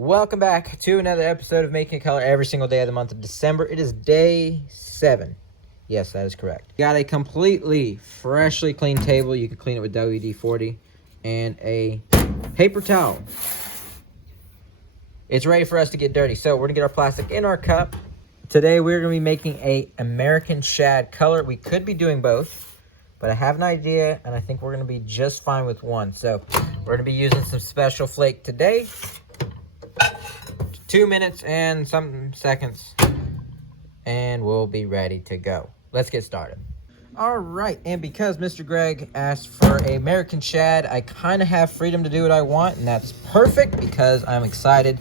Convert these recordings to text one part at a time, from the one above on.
Welcome back to another episode of Making a Color every single day of the month of December. It is day 7. Yes, that is correct. Got a completely freshly cleaned table. You can clean it with WD-40 and a paper towel. It's ready for us to get dirty. So we're gonna get our plastic in our cup. Today we're gonna be making a American Shad color. We could be doing both, but I have an idea and I think we're gonna be just fine with one. So we're gonna be using some special flake today. 2 minutes and some seconds and we'll be ready to go. Let's get started. All right, and because Mr. Greg asked for a American Shad, I kind of have freedom to do what I want, and that's perfect because I'm excited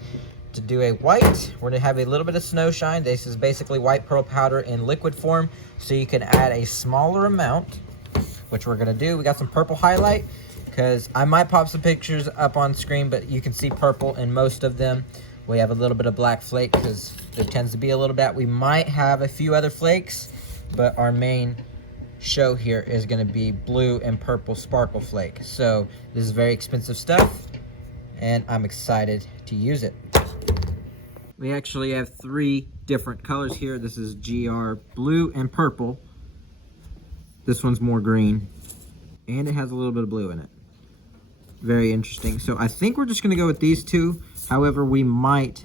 to do a white. We're gonna have a little bit of snow shine. This is basically white pearl powder in liquid form, so you can add a smaller amount, which we're gonna do. We got some purple highlight because I might pop some pictures up on screen, but you can see purple in most of them. We have a little bit of black flake because there tends to be a little bit. We might have a few other flakes, but our main show here is going to be blue and purple sparkle flake. So this is very expensive stuff and I'm excited to use it. We actually have 3 different colors here. This is GR blue and purple. This one's more green and it has a little bit of blue in it. Very interesting. So I think we're just going to go with these 2. However, we might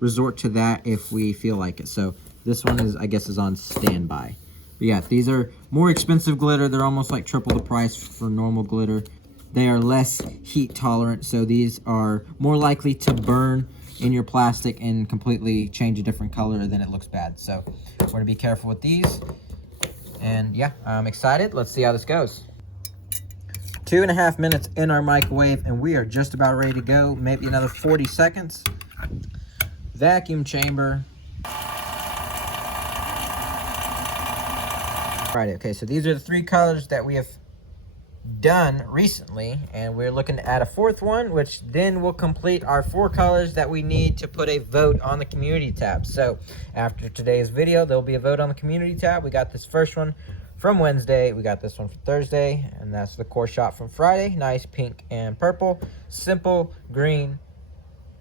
resort to that if we feel like it. So this one is, I guess, is on standby. But yeah, these are more expensive glitter. They're almost like triple the price for normal glitter. They are less heat tolerant, so these are more likely to burn in your plastic and completely change a different color than it looks bad. So we're gonna be careful with these. And yeah, I'm excited. Let's see how this goes. 2.5 minutes in our microwave and we are just about ready to go. Maybe another 40 seconds. Vacuum chamber. Right, okay, so these are the 3 colors that we have done recently, and we're looking to add a 4th one, which then will complete our 4 colors that we need to put a vote on the community tab. So after today's video, there'll be a vote on the community tab. We got this first one from Wednesday, we got this one for Thursday, and that's the core shot from Friday. Nice pink and purple, simple green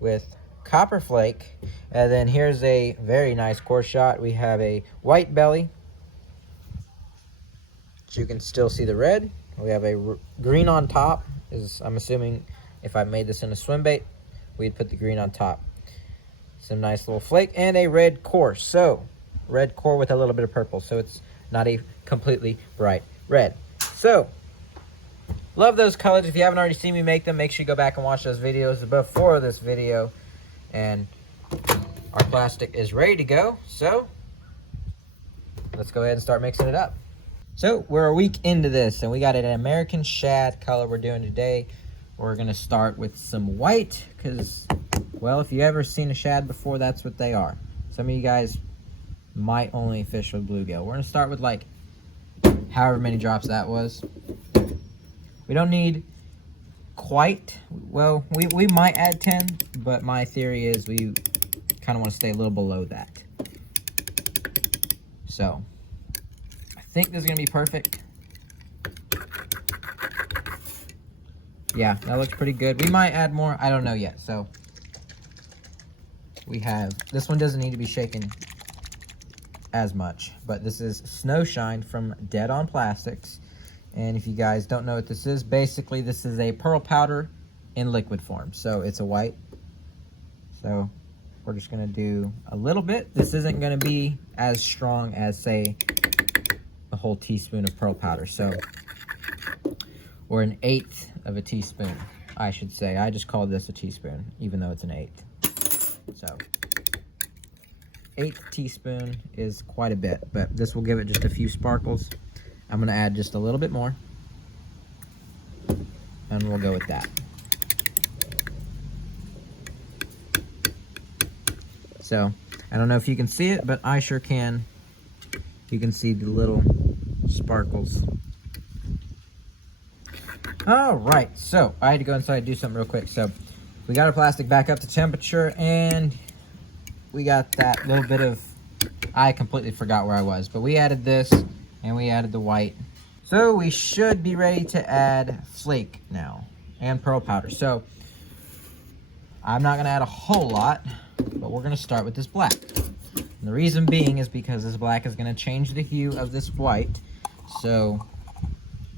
with copper flake. And then here's a very nice core shot. We have a white belly. You can still see the red. We have a green on top. I'm assuming if I made this in a swim bait, we'd put the green on top. Some nice little flake and a red core. So red core with a little bit of purple. So it's not a completely bright red. So love those colors. If you haven't already seen me make them, make sure you go back and watch those videos before this video. And our plastic is ready to go. So let's go ahead and start mixing it up. So we're a week into this and we got an American Shad color we're doing today. We're gonna start with some white because, well, if you ever seen a shad before, that's what they are. Some of you guys might only fish with bluegill. We're gonna start with like however many drops that was. We don't need quite, well, we might add 10, but my theory is we kind of want to stay a little below that. So I think this is gonna be perfect. Yeah, that looks pretty good. We might add more, I don't know yet. So we have, this one doesn't need to be shaken as much, but this is Snow Shine from Dead On Plastics. And if you guys don't know what this is, basically this is a pearl powder in liquid form. So it's a white. So we're just gonna do a little bit. This isn't gonna be as strong as, say, a whole teaspoon of pearl powder. So, or an 1/8 of a teaspoon, I should say. I just called this a teaspoon, even though it's an 1/8. So 1/8 teaspoon is quite a bit, but this will give it just a few sparkles. I'm gonna add just a little bit more, and we'll go with that. So, I don't know if you can see it, but I sure can. You can see the little sparkles. All right, so I had to go inside and do something real quick. So we got our plastic back up to temperature and we got that little bit of, I completely forgot where I was, but we added this and we added the white. So we should be ready to add flake now and pearl powder. So I'm not gonna add a whole lot, but we're gonna start with this black. And the reason being is because this black is gonna change the hue of this white. So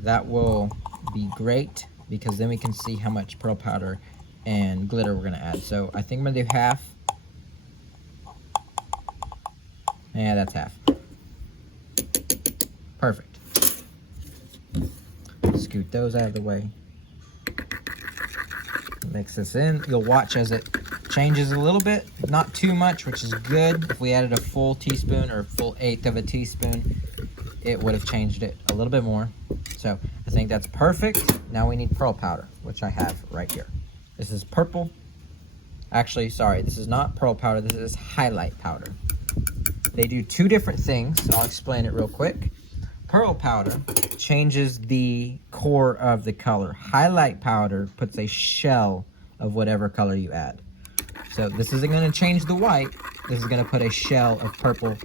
that will be great because then we can see how much pearl powder and glitter we're gonna add. So I think I'm gonna do half. Yeah, that's half. Perfect. Scoot those out of the way. Mix this in. You'll watch as it changes a little bit, not too much, which is good. If we added a full teaspoon or full eighth of a teaspoon, it would have changed it a little bit more. So I think that's perfect. Now we need pearl powder, which I have right here. This is purple. Actually, sorry, this is not pearl powder. This is highlight powder. They do two different things. I'll explain it real quick. Pearl powder changes the core of the color. Highlight powder puts a shell of whatever color you add. So this isn't going to change the white. This is going to put a shell of purple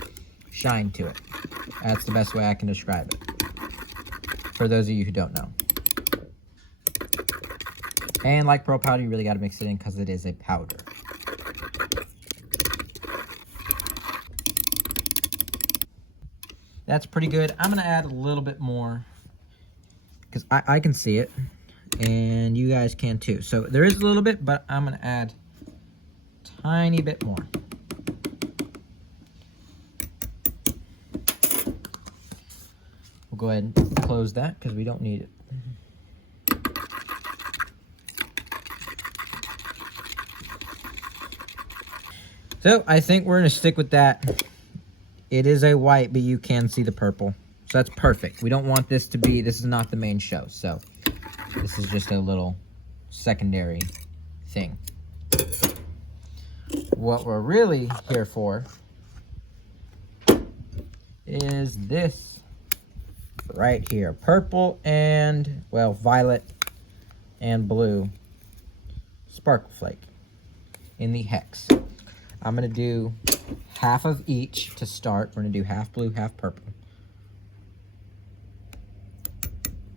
shine to it. That's the best way I can describe it, for those of you who don't know. And like pearl powder, you really got to mix it in because it is a powder. That's pretty good. I'm going to add a little bit more because I can see it and you guys can too. So there is a little bit, but I'm going to add a tiny bit more. We'll go ahead and close that because we don't need it. So I think we're going to stick with that. It is a white, but you can see the purple. So that's perfect. We don't want this to be, this is not the main show. So this is just a little secondary thing. What we're really here for is this right here. Purple and, well, violet and blue sparkle flake in the hex. I'm going to do half of each to start. We're going to do half blue, half purple.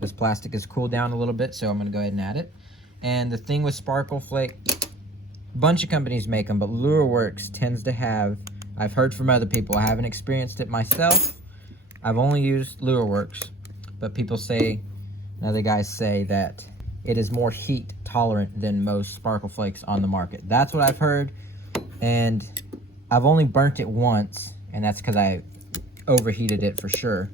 This plastic has cooled down a little bit, so I'm going to go ahead and add it. And the thing with sparkle flake, a bunch of companies make them, but Lureworks tends to have, I've heard from other people, I haven't experienced it myself. I've only used Lureworks, but people say, other guys say that it is more heat tolerant than most sparkle flakes on the market. That's what I've heard, and I've only burnt it once, and that's because I overheated it for sure.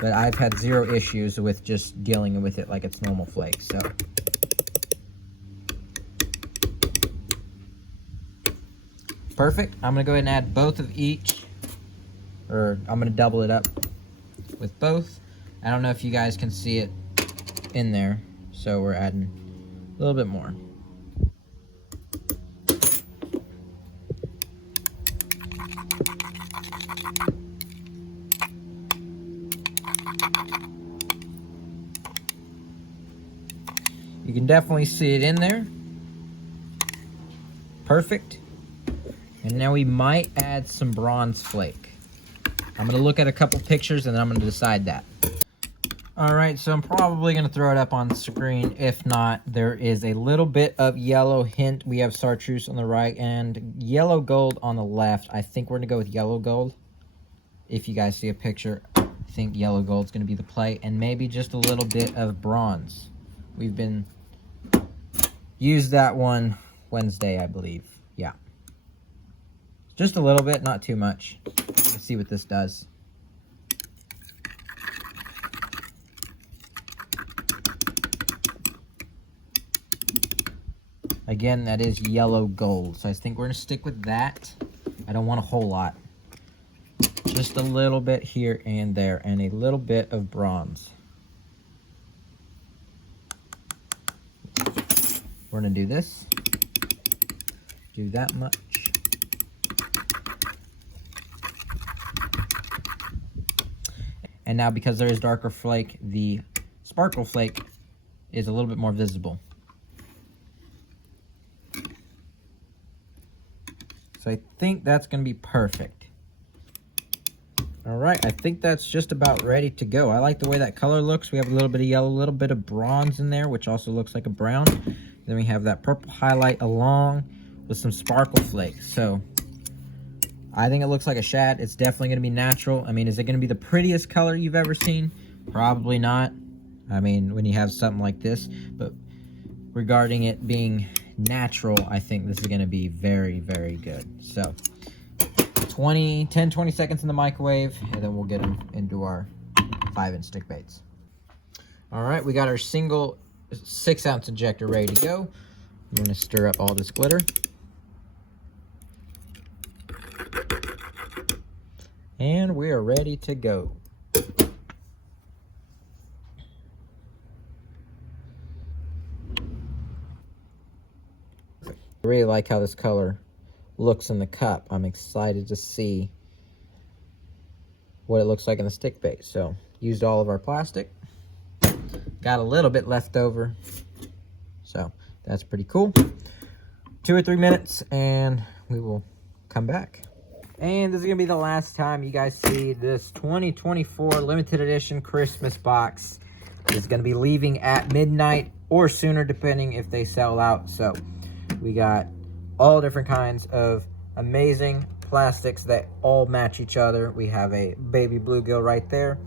But I've had zero issues with just dealing with it like it's normal flakes. So perfect. I'm gonna go ahead and add both of each, or I'm gonna double it up with both. I don't know if you guys can see it in there, so we're adding a little bit more. You can definitely see it in there. Perfect. And now we might add some bronze flake. I'm going to look at a couple pictures and then I'm going to decide that. Alright, so I'm probably going to throw it up on the screen. If not, there is a little bit of yellow hint. We have chartreuse on the right and yellow gold on the left. I think we're going to go with yellow gold. If you guys see a picture, I think yellow gold is going to be the play. And maybe just a little bit of bronze. We've been used that one Wednesday, I believe. Yeah. Just a little bit, not too much. Let's see what this does. Again, that is yellow gold. So I think we're going to stick with that. I don't want a whole lot. Just a little bit here and there, and a little bit of bronze. We're going to do this. Do that much. And now because there is darker flake, the sparkle flake is a little bit more visible. So I think that's going to be perfect. All right, I think that's just about ready to go. I like the way that color looks. We have a little bit of yellow, a little bit of bronze in there, which also looks like a brown. Then we have that purple highlight along with some sparkle flakes. So I think it looks like a shad. It's definitely going to be natural. I mean, is it going to be the prettiest color you've ever seen? Probably not. I mean, when you have something like this. But regarding it being natural, I think this is going to be very, very good. So 10, 20 seconds in the microwave, and then we'll get them into our 5-inch stick baits. All right, we got our single 6-ounce injector ready to go. I'm going to stir up all this glitter. And we are ready to go. I really like how this color looks in the cup. I'm excited to see what it looks like in the stick bait. So, used all of our plastic. Got a little bit left over. So, that's pretty cool. 2 or 3 minutes and we will come back. And this is going to be the last time you guys see this 2024 limited edition Christmas box. It's going to be leaving at midnight or sooner, depending if they sell out. So we got all different kinds of amazing plastics that all match each other. We have a baby bluegill right there.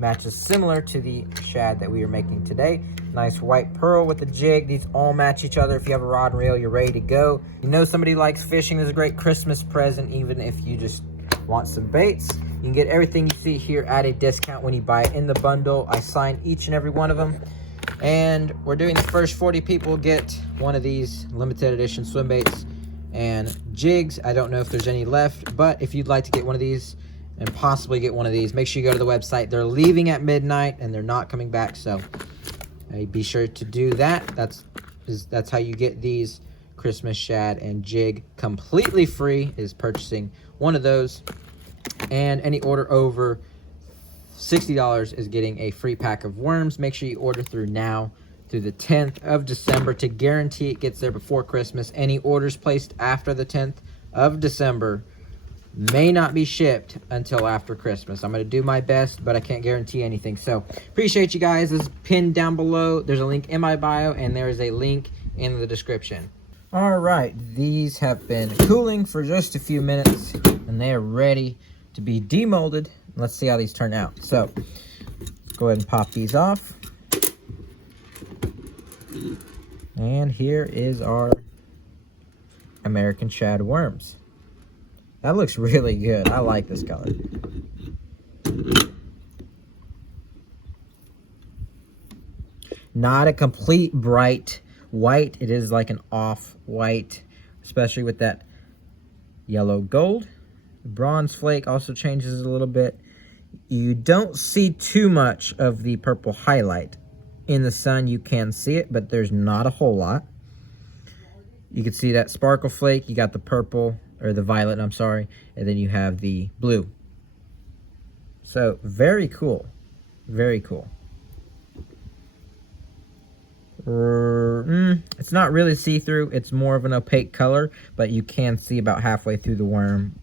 Matches similar to the shad that we are making today. Nice white pearl with the jig. These all match each other. If you have a rod and reel, you're ready to go. You know somebody likes fishing. This is a great Christmas present, even if you just want some baits. You can get everything you see here at a discount when you buy it in the bundle. I sign each and every one of them. And we're doing the first 40 people get one of these limited edition swim baits and jigs. I don't know if there's any left, but if you'd like to get one of these and possibly get one of these, make sure you go to the website. They're leaving at midnight and they're not coming back, so be sure to do that. That's how you get these Christmas shad and jig completely free, is purchasing one of those. And any order over $60 is getting a free pack of worms. Make sure you order through now through the 10th of December to guarantee it gets there before Christmas. Any orders placed after the 10th of December may not be shipped until after Christmas. I'm going to do my best, but I can't guarantee anything. So, appreciate you guys. This is pinned down below. There's a link in my bio, and there is a link in the description. All right, these have been cooling for just a few minutes, and they are ready to be demolded. Let's see how these turn out. So, let's go ahead and pop these off. And here is our American shad worms. That looks really good. I like this color. Not a complete bright white. It is like an off-white, especially with that yellow gold. The bronze flake also changes a little bit. You don't see too much of the purple highlight. In the sun, you can see it, but there's not a whole lot. You can see that sparkle flake. You got the purple, or the violet, I'm sorry, and then you have the blue. So, very cool. Very cool. It's not really see-through. It's more of an opaque color, but you can see about halfway through the worm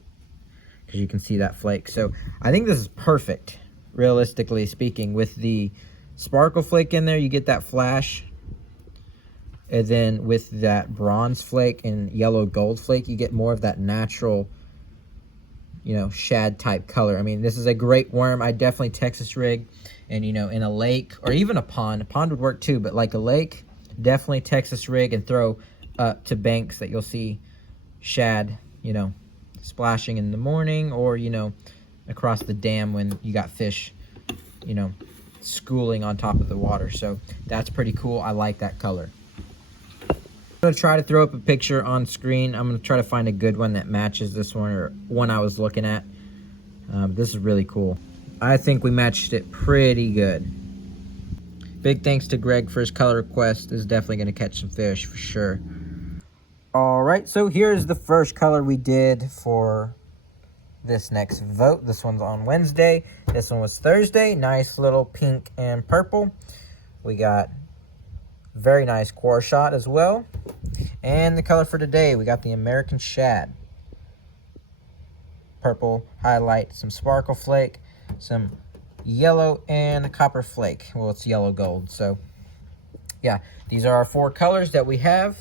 because you can see that flake. So, I think this is perfect, realistically speaking. With the sparkle flake in there, you get that flash. And then with that bronze flake and yellow gold flake, you get more of that natural, you know, shad type color. I mean, this is a great worm. I definitely Texas rig. And, you know, in a lake or even a pond would work too. But like a lake, definitely Texas rig and throw up to banks that you'll see shad, you know, splashing in the morning, or, you know, across the dam when you got fish, you know, schooling on top of the water. So that's pretty cool. I like that color. I'm going to try to throw up a picture on screen. I'm going to try to find a good one that matches this one or one I was looking at. This is really cool. I think we matched it pretty good. Big thanks to Greg for his color request. This is definitely going to catch some fish for sure. All right, so here's the first color we did for this next vote. This one's on Wednesday. This one was Thursday. Nice little pink and purple. We got very nice core shot as well. And the color for today, we got the American shad. Purple highlight, some sparkle flake, some yellow and copper flake. Well, it's yellow gold. So, yeah, these are our 4 colors that we have.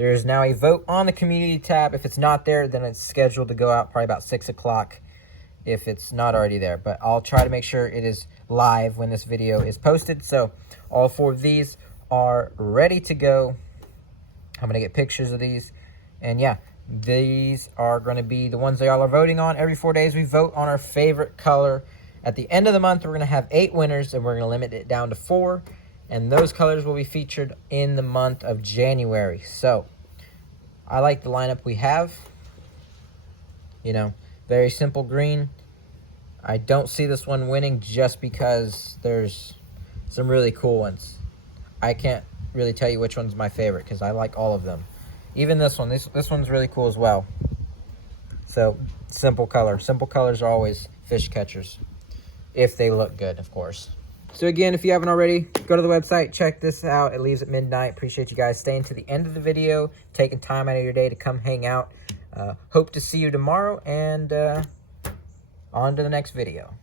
There is now a vote on the community tab. If it's not there, then it's scheduled to go out probably about 6 o'clock if it's not already there. But I'll try to make sure it is live when this video is posted. So all 4 of these are ready to go. I'm going to get pictures of these. And yeah, these are going to be the ones that y'all are voting on. Every 4 days we vote on our favorite color. At the end of the month, we're going to have 8 winners, and we're going to limit it down to 4. And those colors will be featured in the month of January. So I like the lineup we have. You know, very simple green. I don't see this one winning just because there's some really cool ones. I can't really tell you which one's my favorite because I like all of them. Even this one. This one's really cool as well. So, simple color. Simple colors are always fish catchers. If they look good, of course. So again, if you haven't already, go to the website, check this out. It leaves at midnight. Appreciate you guys staying to the end of the video, taking time out of your day to come hang out. Hope to see you tomorrow, and on to the next video.